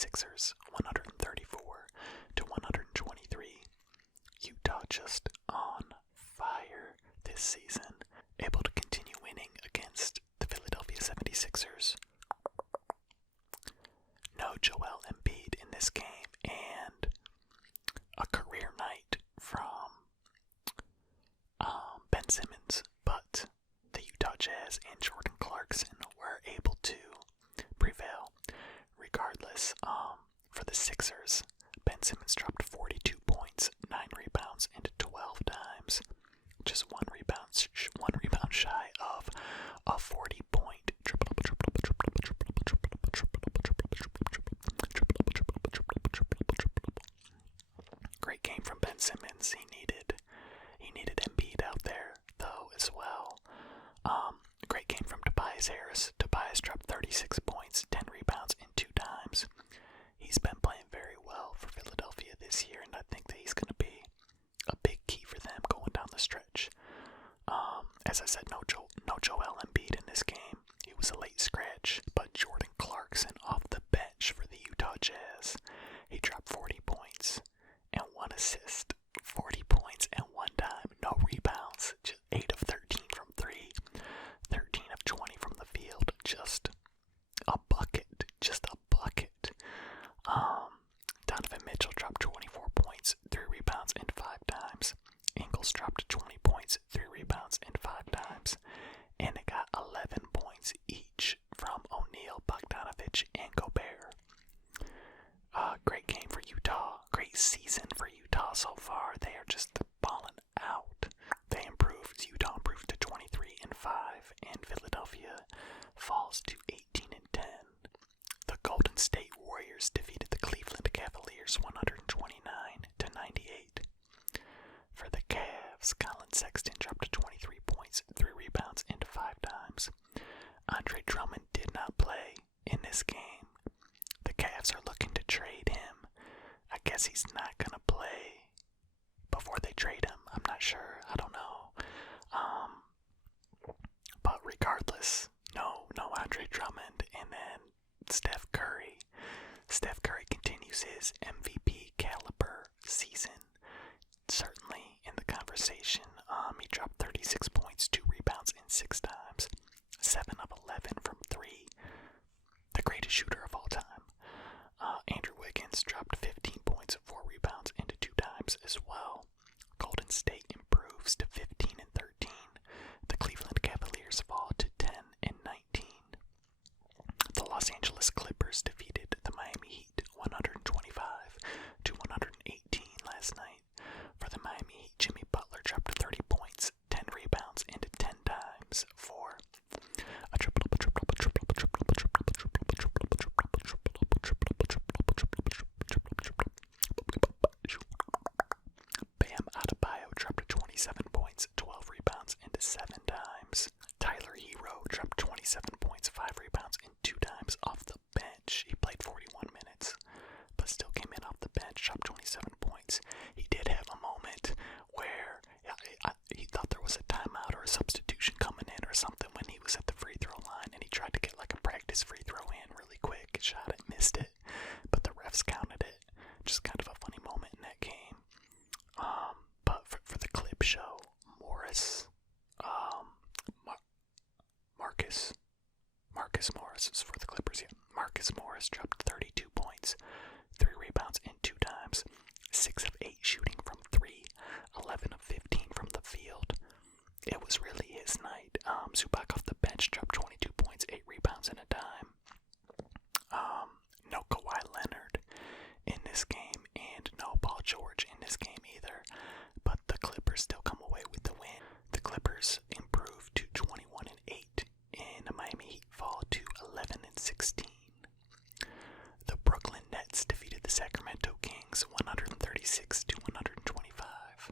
76ers, 134 to 123. Utah just on fire this season, able to continue winning against the Philadelphia 76ers. No Joel Embiid in this game, and a career night from Ben Simmons, but the Utah Jazz and Jordan Clarkson were able to prevail. Regardless, for the Sixers, Ben Simmons dropped 42 points, 9 rebounds, and 12 dimes. Just one rebound shy of a 40-point Great game from Ben Simmons. He needed Embiid out there though as well. Great game from Tobias Harris. Tobias dropped 36 points, 10 rebounds, and 2 dimes. He's been playing very well for Philadelphia this year, and I think that he's going to be a big key for them going down the stretch. As I said, no Joel Embiid in this game. He was a late scratch, but Jordan Clarkson off the bench for the Utah Jazz. He dropped 40 points and 1 assist. 40 points and 1 dime. No rebounds. Just 8 of 13 from 3. 13 of 20 from the field. Just a bucket. Donovan Mitchell dropped 24 points, 3 rebounds, and 5 dimes. Ingles dropped 20 points, 3 rebounds, and 5 dimes. And it got 11 points each from O'Neal, Bogdanovich, and Gobert. Great game for Utah. Great season for Utah so far. They are just balling out. Utah improved to 23-5, and Philadelphia falls to 18-10. The Golden State Warriors defeated the Cleveland Cavaliers 129-98. For the Cavs, Colin Sexton dropped 23 points, 3 rebounds, and 5 dimes. Andre Drummond did not play in this game. The Cavs are looking to trade him. I guess he's not going to play before they trade him. I'm not sure. I don't know. But regardless, no Andre Drummond. And then Steph Curry. Steph Curry continues his MVP caliber season. Certainly in the conversation. He dropped 36 points, 2 rebounds, and 6 dimes. 7 of 11 from 3. The greatest shooter of all time. Andrew Wiggins dropped 15 points, 4 rebounds, and 2 dimes as well. Golden State improves to 15-13. The Cleveland Cavaliers fall to 10-19. The Los Angeles Clippers defeated the Miami Heat 125-118 last night. For the Miami Heat, Jimmy Butler dropped 30 points, 10 rebounds, and 10 dimes for a triple. Bam Adebayo dropped 27 points, 12 rebounds, and 7 dimes. Tyler Hero dropped 27 points, 5 rebounds, and 2 dimes off the bench. He played 41 minutes, but still came in off the bench, dropped 27 points. He did have a moment where he thought there was a timeout or a substitution coming in or something when he was at the free throw line, and he tried to get like a practice free throw in really quick, shot it, missed it, but the refs counted it. Just kind of a funny moment in that game. But for the clip show, Marcus Morris is for the Clippers. Yeah, Marcus Morris dropped 32 points, 3 rebounds, and 2 dimes. 6 of 8 shooting from 3, 11 of 15 from the field. It was really his night. Zubac off the bench dropped 22 points, 8 rebounds, and a dime. No Kawhi Leonard in this game, and no Paul George in this game either. But the Clippers still come away with the win. The Clippers improved to 21-8, and the Miami Heat fall to 11-16. The Brooklyn Nets defeated the Sacramento Kings 136-125.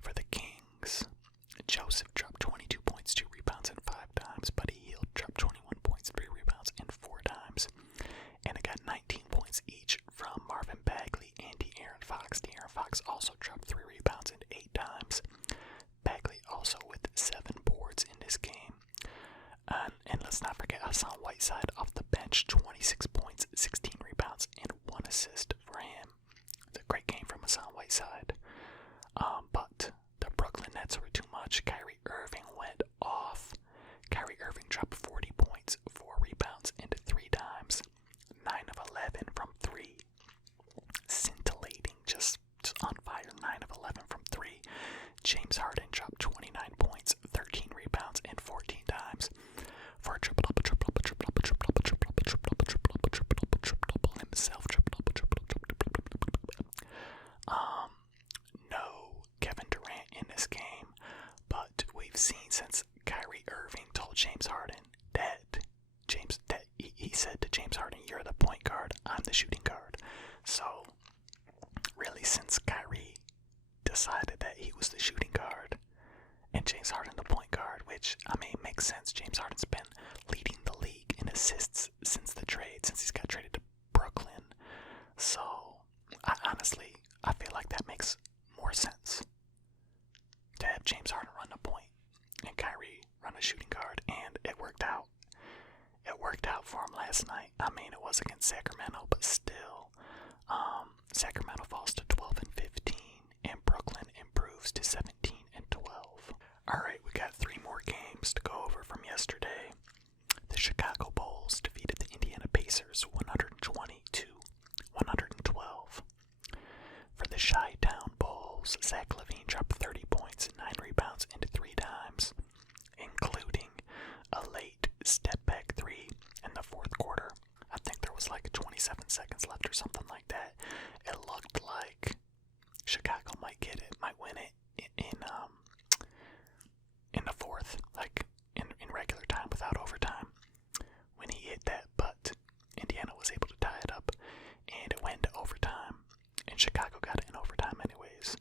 For the Kings, Joseph dropped 22 points, 2 rebounds, and 5 dimes. Buddy Hield dropped 21 points, 3 rebounds, and 4 dimes. And it got 19 points each from Marvin Bagley and De'Aaron Fox. De'Aaron Fox also dropped 3 rebounds and 8 dimes. Bagley also with 7 boards in this game. And let's not forget Hassan Whiteside off the bench, 26 points, 16 rebounds. rebounds, and 1 assist for him. The great game from Hassan Whiteside. But the Brooklyn Nets were too much. Kyrie Irving went off. Kyrie Irving dropped 40 points, 4 rebounds, and 3 dimes. 9 of 11 from 3. Scintillating, just on fire. 9 of 11 from 3. James Harden dropped 29 points, 13 rebounds, and 14 dimes for a triple-double himself. No Kevin Durant in this game, but we've seen since Kyrie Irving told James Harden that he said to James Harden, "You're the point guard, I'm the shooting guard." So really, since Kyrie decided that he was the shooting guard and James Harden the point guard, which, I mean, makes sense. James Harden's been leading the league in assists since the trade, since he's got traded to Brooklyn. So, I feel like that makes more sense to have James Harden run the point and Kyrie run a shooting guard, and it worked out. It worked out for him last night. I mean, it was against Sacramento, but still, Sacramento falls to 12 and 15, and Brooklyn improves to 17 and 12. Alright, we got 3 more games to go over from yesterday. The Chicago Bulls defeated the Indiana Pacers 120 to 112. For the Chi-Town Bulls, Zach LaVine dropped 30 points, 9 rebounds, and 3 dimes, including a late step-back 3 in the 4th quarter. I think there was like 27 seconds left or something like that. It looked like Chicago might get it, might win it in the 4th, like in regular time without overtime when he hit that, but Indiana was able to tie it up, and it went to overtime, and Chicago got it in overtime anyways.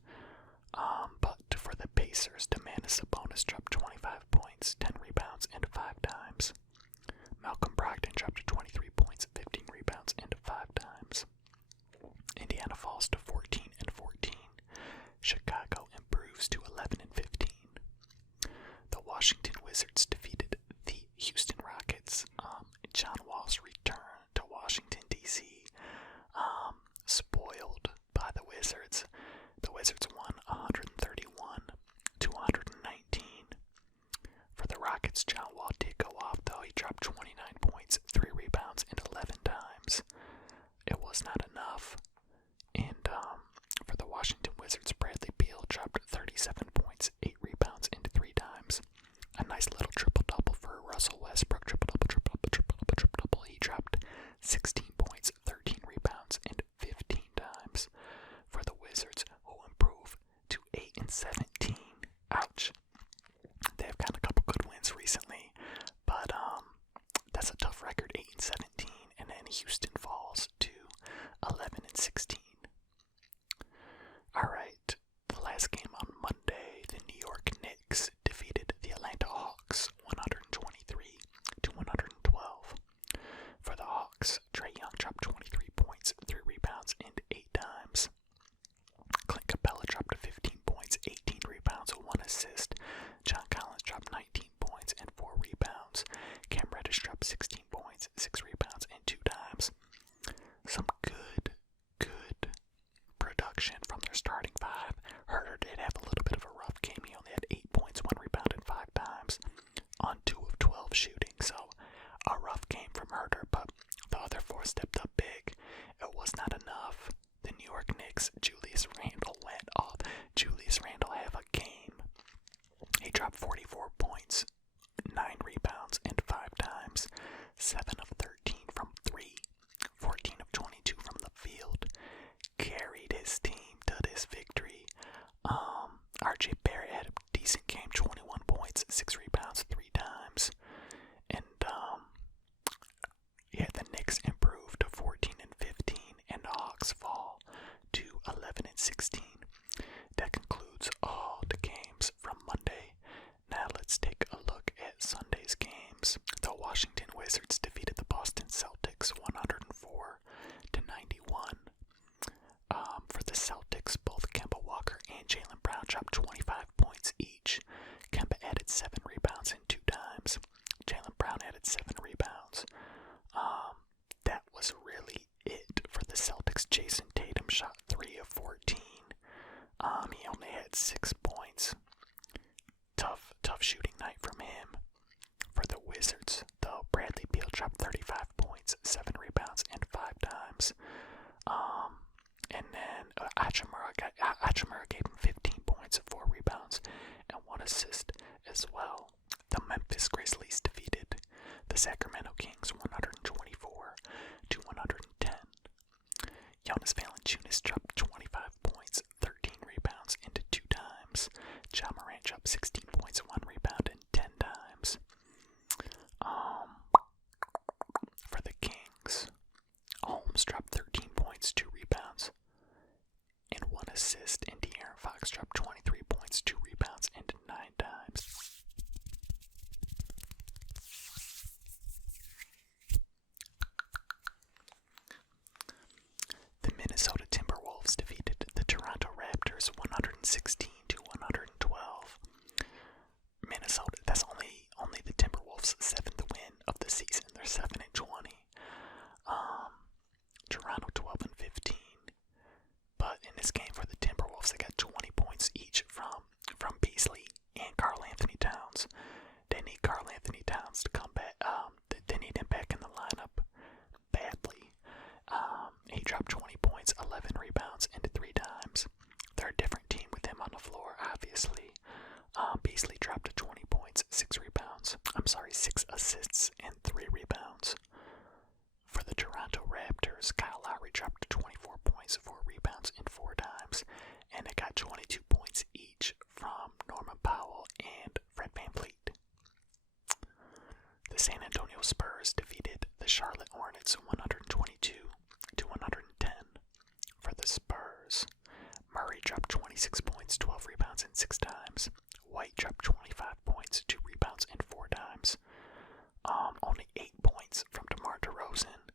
But for the Pacers, Domantas Sabonis dropped 25 points, 10 rebounds, and 5 dimes. Malcolm Brogdon dropped 23 points, 15 rebounds, and 5 dimes. Indiana falls to 14 and 14. Chicago improves to 11 and 15. The Washington Wizards defeated the Houston Rockets. John Wall's return to Washington, D.C. Spoiled by the Wizards. The Wizards won 131 to 119. For the Rockets, John Wall did go off, though. He dropped 29 points, 3 rebounds, and 11 dimes. It was not enough. And for the Washington Wizards, Bradley Beal dropped 37 points, 8 rebounds, and 3 dimes. A nice little triple-double for Russell Westbrook. Triple-double. He dropped 16 points, 13 rebounds, and 15 dimes for the Wizards, who improve to 8 and 17. Ouch. They've gotten a couple good wins recently, but that's a tough record, 8 and 17, and then Houston falls to 11 and 16. Alright, the last game on Monday, the New York Knicks defeated the Atlanta Hawks 123 to 112. For the Hawks, Trae Young dropped 23 points, 3 rebounds, and 8 dimes. Clint Capella dropped 15 points, 18 rebounds, 1 assist. John Collins dropped 19 points and 4 rebounds. Cam Reddish dropped 16 points, 6 rebounds, and 2 dimes. Some good production from their starting 5. Herter did have a little bit of a rough game. He only had 8 points, 1 rebound, and 5 dimes on 2 of 12 shooting. So a rough game from Herter, but the other 4 stepped up big. It was not enough. The New York Knicks, Julius Randle went off. Julius Randle had a game. He dropped 44 points, 9 rebounds, and 5 dimes. 7 of 13 from 3, 14 of 22 from the field. Carried his team to this victory. RJ Barrett had a decent game, 21 points, 6 rebounds, 3 dimes. And the Knicks improved to 14 and 15, and the Hawks fall to 11 and 16. That concludes all the games from Monday. Now let's take a look at Sunday's games. The Washington Wizards defeated the Boston Celtics 104 to 91. For the Celtics, both Kemba Walker and Jaylen Brown dropped 25 points each. Kemba added 7 rebounds and 2 dimes. Jaylen Brown added 7 rebounds. That was really it points, 7 rebounds, and 5 dimes. And then Hachimura gave him 15 points, 4 rebounds, and 1 assist as well. The Memphis Grizzlies defeated the Sacramento Kings 124 to 110. Jonas Valanciunas dropped 25 points, 13 rebounds, and 2 dimes. Ja Morant dropped 16 points, 1 rebound, and 10 dimes. For the Kings, Holmes dropped 13 points, 2 rebounds, and 1 assist, and De'Aaron Fox dropped 23 points, 2 rebounds, and 9 dimes. The Minnesota Timberwolves defeated the Toronto Raptors 116 to 112. Minnesota, that's only the Timberwolves' 7th win of the season. They're 7-20. Toronto 12-15. But in this game for the Timberwolves, they got 20 points each from Beasley and Karl Anthony Towns. They need Karl Anthony Towns to come back. They need him back in the lineup badly. He dropped 20 points, 11 rebounds, and 3 dimes. They're a different team with him on the floor, obviously. Beasley dropped 20 points, 6 assists, and 3 rebounds. For the Toronto Raptors, Kyle Lowry dropped 24 points, 4 rebounds, and 4 dimes, and they got 22 points each from Norman Powell and Fred VanVleet. The San Antonio Spurs defeated the Charlotte Hornets 122 to 110. For the Spurs, Murray dropped 26 points, 12 rebounds, and 6 dimes. White dropped 25 points, 2 rebounds, and 4 dimes. Only 8 points from DeMar DeRozan,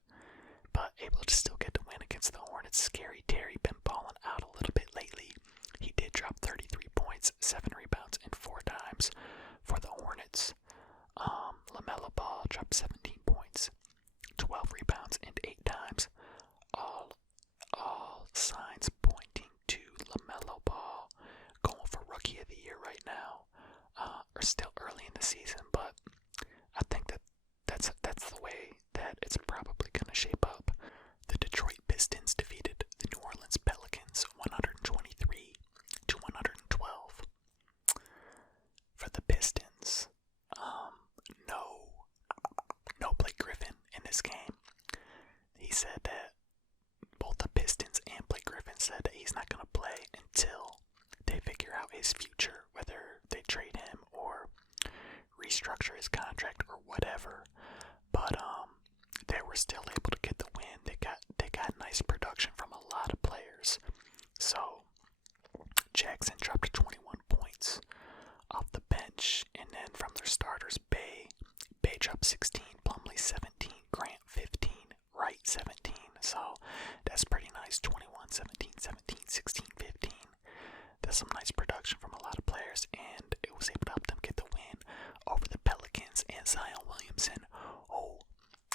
but able to still get the win against the Hornets. Scary Terry been balling out a little bit lately. He did drop 33 points, 7 rebounds, and 4 dimes for the Hornets. LaMelo Ball dropped 17 points, 12 rebounds, and 8 dimes. All signs pointing to LaMelo Ball going for Rookie of the Year right now. Or still early in the season, but I think that's the way that it's probably going to shape up. The Detroit Pistons defeated the New Orleans Pelicans 123 to 112. For the Pistons, no Blake Griffin in this game. He said that both the Pistons and Blake Griffin said that he's not going to play until they figure out his future, whether they trade him or restructure his contract or whatever. But they were still able to get the win. They got nice production from a lot of players. So Jackson dropped 21 points off the bench, and then from their starters, Bay dropped 16, Plumlee 17, Grant 15, Wright 17. So that's pretty nice. 21, 17, 17, 16, 15. That's some nice production from a lot of players, and it was able to help them get the win over the Pelicans. And Zion Williamson, who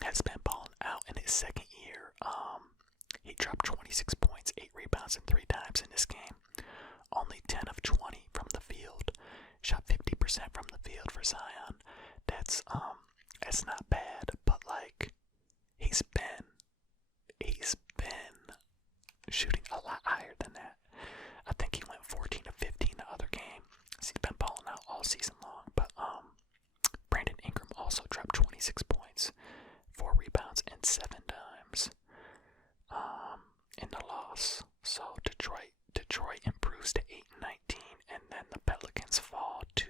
has been balling out in his second year. He dropped 26 points, 8 rebounds, and 3 dimes in this game. Only 10 of 20 from the field. Shot 50% from the field for Zion. That's not bad, but like he's been shooting a lot higher than that. I think he went 14 to 15 the other game. He's been balling out all season long. But Brandon Ingram also dropped 26 points, 4 rebounds, and 7 dimes in the loss. So Detroit improves to 8-19, and then the Pelicans fall to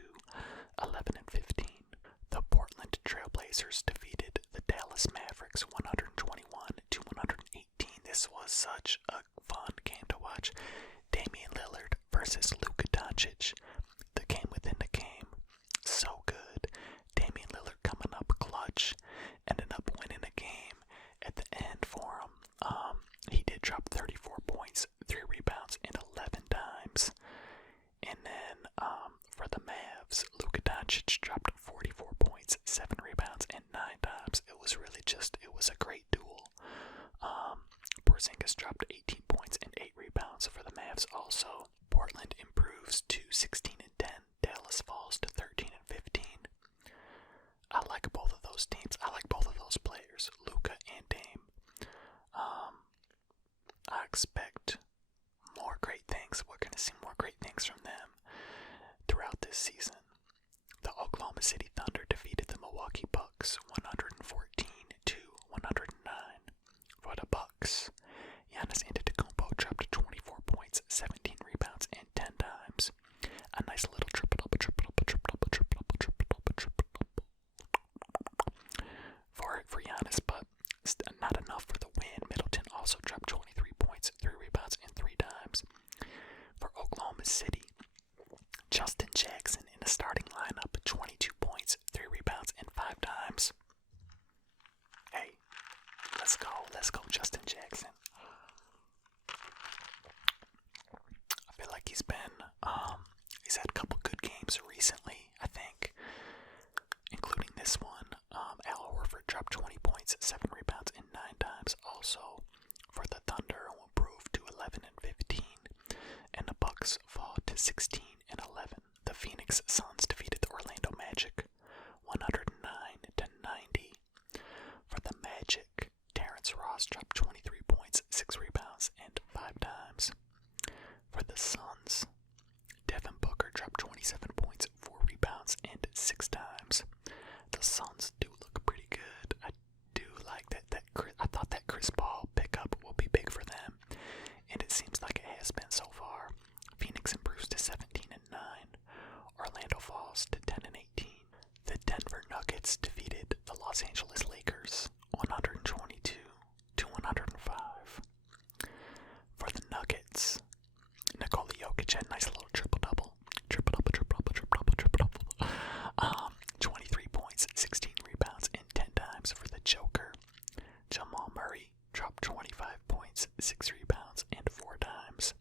11-15. The Portland Trailblazers defeated the Dallas Mavericks 121 to 118. This was such a fun game to watch. Damian Lillard versus Luka Doncic. The game within the game. So good. Damian Lillard coming up clutch. Ended up winning the game at the end for him. He did drop 34 points, 3 rebounds, and 11 dimes. And then for the Mavs, Luka Doncic dropped 44 points, 7 rebounds, and 9 Let's go, Justin Jackson. I feel like he's had a couple good games recently, I think, including this one. Al Horford dropped 20 points, 7 rebounds, and 9 times. Also, for the Thunder, who improved to 11 and 15, and the Bucks fall to 16 and 11. The Phoenix Suns defeated the Orlando Magic 109-90. For the Magic, Terrence Ross dropped 23 points, 6 rebounds, and 5 times. For the Suns, Devin Booker dropped 27 points, 4 rebounds, and 6 times. The Suns do look pretty good. I do like that. I thought that Chris Paul pickup will be big for them, and it seems like it has been so far. Phoenix improves to 17 and 9. Orlando falls to 10 and 18. The Denver Nuggets defeated the Los Angeles Lakers 122-105. For the Nuggets, Nikola Jokic had a nice little triple-double. 23 points, 16 rebounds, and 10 times for the Joker. Jamal Murray dropped 25 points, 6 rebounds, and 4 times.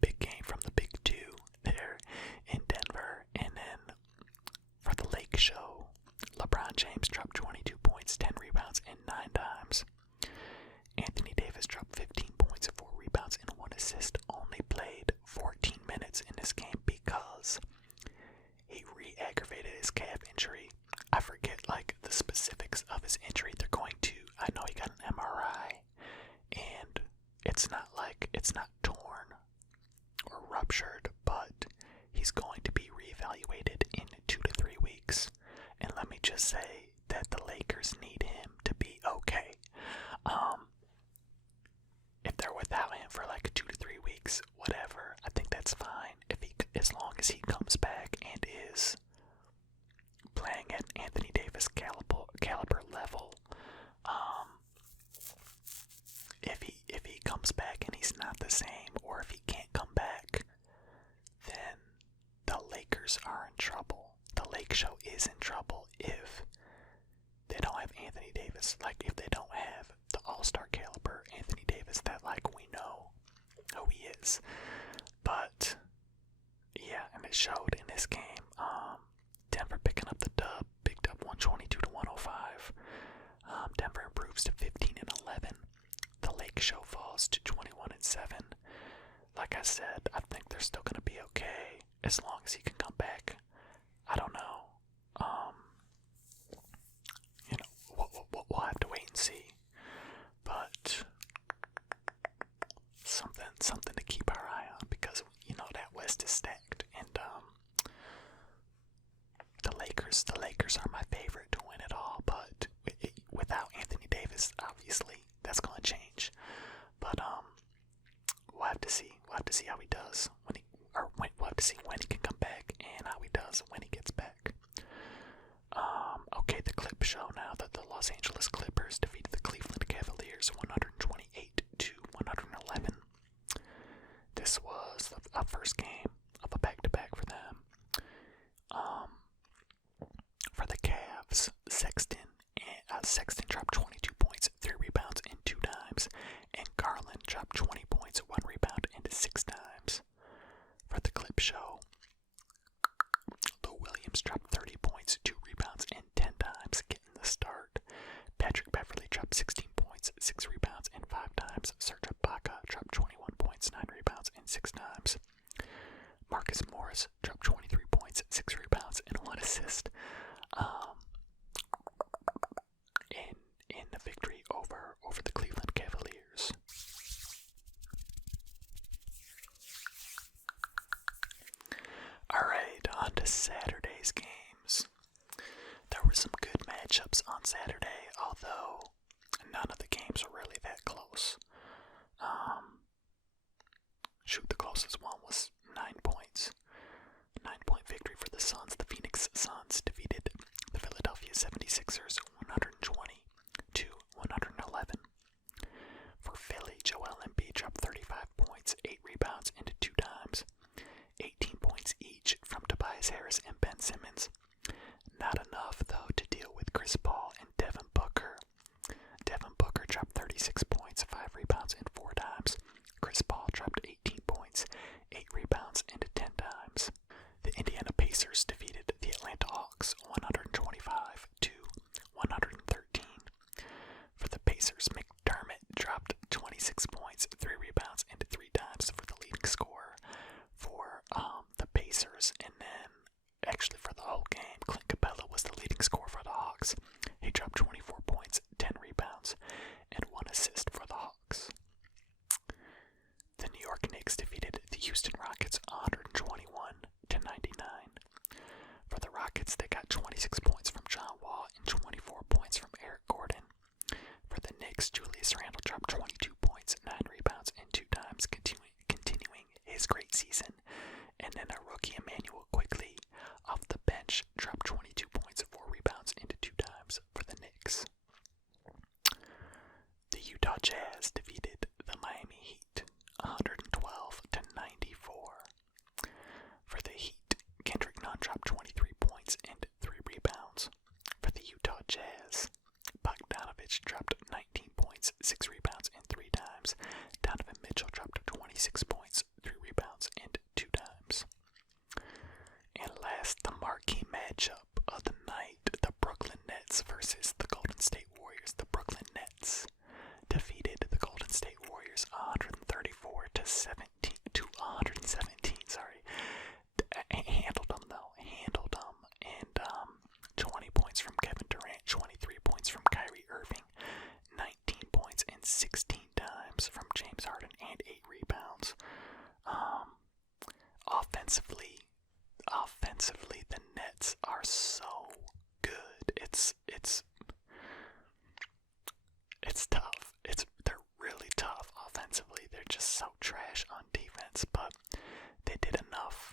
Big game from the Big Two there in Denver. And then for the Lake Show, LeBron James dropped 22 points, 10 rebounds, and 9 times. Anthony Davis dropped 15 points, 4 rebounds, and 1 assist. Only played 14 minutes in this game because he re-aggravated his calf injury. I forget the specifics of his injury. I know he got an MRI, and it's not torn or ruptured, but he's going to be reevaluated in 2 to 3 weeks. And let me just say that the Lakers need him to be okay. If they're without him for 2 to 3 weeks, whatever, I think that's fine. As long as he comes back and is playing at Anthony Davis caliber level. If he comes back and he's not the same, or if he can't come back, then the Lakers are in trouble. The Lake Show is in trouble if they don't have Anthony Davis. If they don't have the all-star caliber Anthony Davis that we know who he is. But yeah, and it showed in this game. Denver picking up the dub, picked up 122-105. Denver improves to 15 and 11. The Lake Show falls to 21 and 7. Like I said, I think they're still gonna be okay as long as he can come back. I don't know. We'll have to wait and see. But something to keep our eye on, because that West is stacked, and the Lakers are my favorite to win it all. But without Anthony Davis, obviously that's going to change. But we'll have to see. We'll have to see how he does we'll have to see when he can come back and how he does when he gets back. Okay, the clip show now that the Los Angeles Clippers defeated the Cleveland Cavaliers 128-111. This was the first game of a back-to-back for them. For the Cavs, Sexton dropped 22 points, 3 rebounds, and 2 times, and Garland dropped 20 points, 1 rebound, and 6 times. For the clip show, Lou Williams dropped 30 points, 2 rebounds, and 10 times, getting the start. Patrick Beverley dropped 16 points, 6 rebounds, and 5 times. Serge Ibaka dropped 21 points, 9 rebounds, and 6 times. Marcus Morris dropped 23 points, 6 rebounds, and 1 assist. In the victory over the Cleveland Cavaliers. Alright, on to Saturday's games. There were some good matchups on Saturday, although none of the games were really that close. The closest one was 9 points. 9-point victory for the Suns. The Phoenix Suns defeated the Philadelphia 76ers 120-111. For Philly, Joel Embiid dropped 35 points, 8 rebounds, and 2 times. 18 points each from Tobias Harris and Ben Simmons. Not enough, though, to deal with Chris Paul and Devin Booker. Devin Booker dropped 36 26 points, 5 rebounds, and 4 dimes. Chris Paul dropped 18 points, 8 rebounds, and 10 dimes. The Indiana Pacers defeated the Atlanta Hawks 125 to 113. For the Pacers, McDermott dropped 26 points, 3 rebounds, and 3 dimes for the leading scorer for the Pacers. And then, actually for the whole game, Clint Capella was the leading scorer for the Hawks. He dropped 24 points, 10 rebounds, and 1 assist for the Hawks. The New York Knicks defeated the Houston Rockets 121 to 99. For the Rockets, they got 26 points from John Wall and 24 points from Eric Gordon. For the Knicks, Julius Randle dropped 22 points, 9 rebounds, and 2 dimes, continuing his great season. And then a rookie, Emmanuel Quickly, off the bench, dropped 22 points, 4 rebounds, and 2 dimes for the Knicks. The Utah Jazz defeated the Miami Heat 112 to 94. For the Heat, Kendrick Nunn dropped 23 points and 3 rebounds. For the Utah Jazz, Bogdanovich dropped 19 points, 6 rebounds, and 3 dimes. Donovan Mitchell dropped 26 points, 3 rebounds, and 2 dimes. And last, the marquee matchup of the night, the Brooklyn Nets versus the Golden State Warriors. The Brooklyn Nets defeated the Golden State Warriors 134 to 117. Handled them though. And 20 points from Kevin Durant, 23 points from Kyrie Irving, 19 points and 16 dimes from James Harden, and 8 rebounds. Offensively, the Nets are so good. It's tough. They're really tough offensively. They're just so trash on defense, but they did enough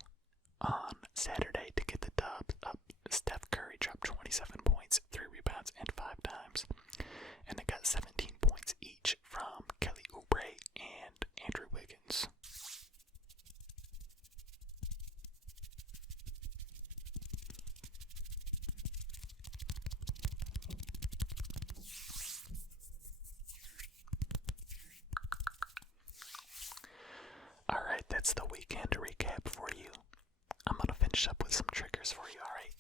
on Saturday to get the dub up. Steph Curry dropped 27 points, 3 rebounds, and 5 dimes. And they got 17 points each from Kelly Oubre and Andrew Wiggins. Alright, that's the weekend recap for you. I'm gonna finish up with some triggers for you, alright?